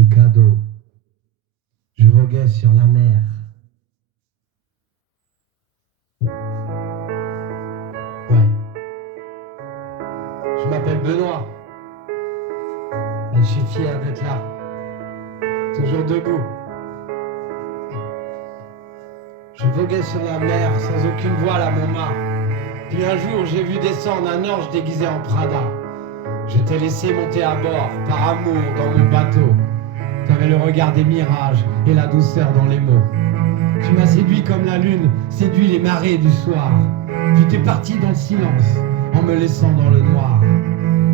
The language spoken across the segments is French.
Le cadeau. Je voguais sur la mer. Ouais. Je m'appelle Benoît. Et je suis fier d'être là. Toujours debout. Je voguais sur la mer sans aucune voile à mon mât. Puis un jour j'ai vu descendre un ange déguisé en Prada. Je t'ai laissé monter à bord par amour dans mon bateau. T'avais le regard des mirages et la douceur dans les mots. Tu m'as séduit comme la lune séduit les marées du soir. Puis t'es parti dans le silence en me laissant dans le noir.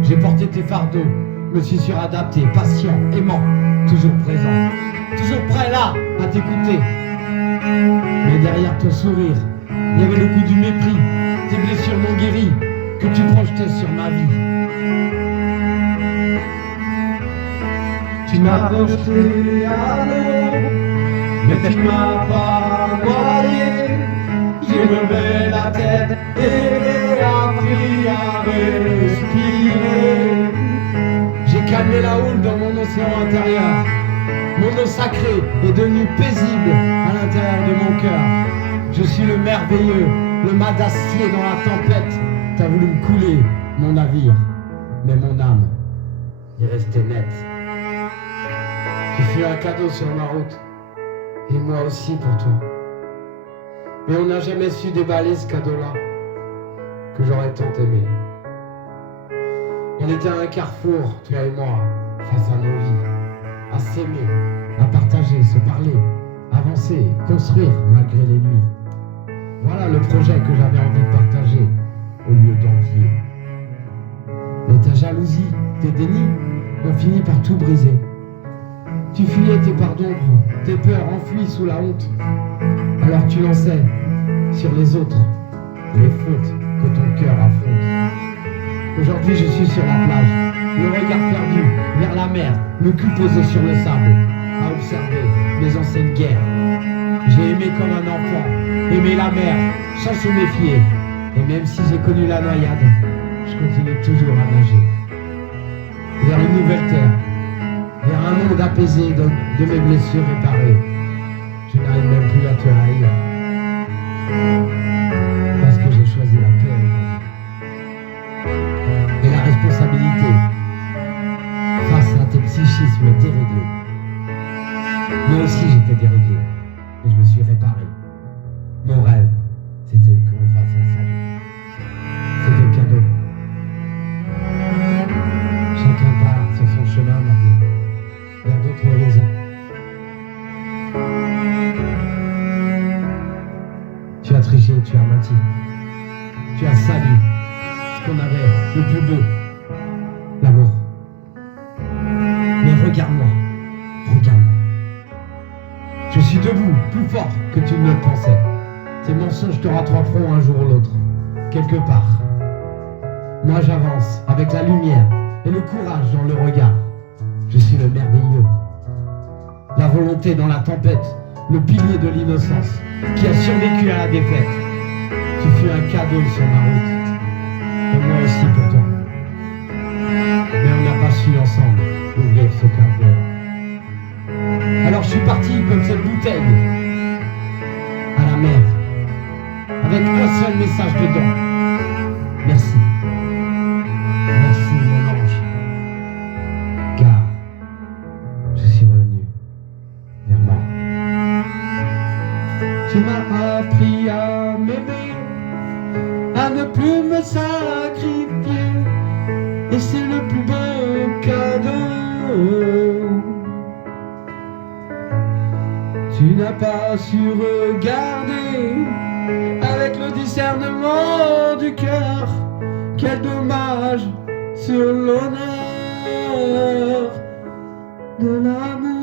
J'ai porté tes fardeaux, me suis suradapté, patient, aimant, toujours présent, toujours prêt là à t'écouter. Mais derrière ton sourire, il y avait le goût du mépris, tes blessures non guéries que tu projetais sur ma vie. Tu m'as projeté à l'eau, mais tu m'as pas noyé. J'ai levé la tête et appris à respirer. J'ai calmé la houle dans mon océan intérieur. Mon eau sacrée est devenue paisible à l'intérieur de mon cœur. Je suis le merveilleux, le mât d'acier dans la tempête. T'as voulu me couler, mon navire, mais mon âme est restée nette. Tu fus un cadeau sur ma route, et moi aussi pour toi. Mais on n'a jamais su déballer ce cadeau-là, que j'aurais tant aimé. On était à un carrefour, toi et moi, face à nos vies, à s'aimer, à partager, se parler, avancer, construire malgré les nuits. Voilà le projet que j'avais envie de partager, au lieu d'envier. Mais ta jalousie, tes dénis, ont fini par tout briser. Tu fuyais tes parts d'ombre, tes peurs enfouies sous la honte. Alors tu lançais sur les autres les fautes que ton cœur affronte. Aujourd'hui je suis sur la plage, le regard perdu vers la mer, le cul posé sur le sable, à observer les anciennes guerres. J'ai aimé comme un enfant, aimé la mer, sans se méfier. Et même si j'ai connu la noyade, je continue toujours à nager. Vers une nouvelle terre, vers un monde apaisé de mes blessures réparées. Je n'arrive même plus à te haïr, parce que j'ai choisi la paix et la responsabilité face à tes psychismes déréglés. Moi aussi j'étais déréglé, mais je me suis réparé. Mon rêve, c'était qu'on le fasse ensemble. C'était le cadeau. Chacun part sur son chemin maintenant, vers d'autres horizons. Tu as triché, tu as menti. Tu as sali ce qu'on avait le plus beau, l'amour. Mais regarde-moi, regarde-moi. Je suis debout, plus fort que tu ne le pensais. Tes mensonges te rattraperont un jour ou l'autre, quelque part. Moi j'avance avec la lumière et le courage dans le regard. Je suis le merveilleux. La volonté dans la tempête, le pilier de l'innocence, qui a survécu à la défaite. Tu fus un cadeau sur ma route, et moi aussi pour toi. Mais on n'a pas su ensemble ouvrir ce cadeau. Alors je suis parti comme cette bouteille, à la mer, avec un seul message dedans. Merci. Merci mon ange, car je suis revenu vers moi. Tu m'as appris à m'aimer, à ne plus me sacrifier, et c'est le plus beau cadeau. Tu n'as pas su regarder avec le discernement du cœur. Quel dommage sur l'honneur de l'amour.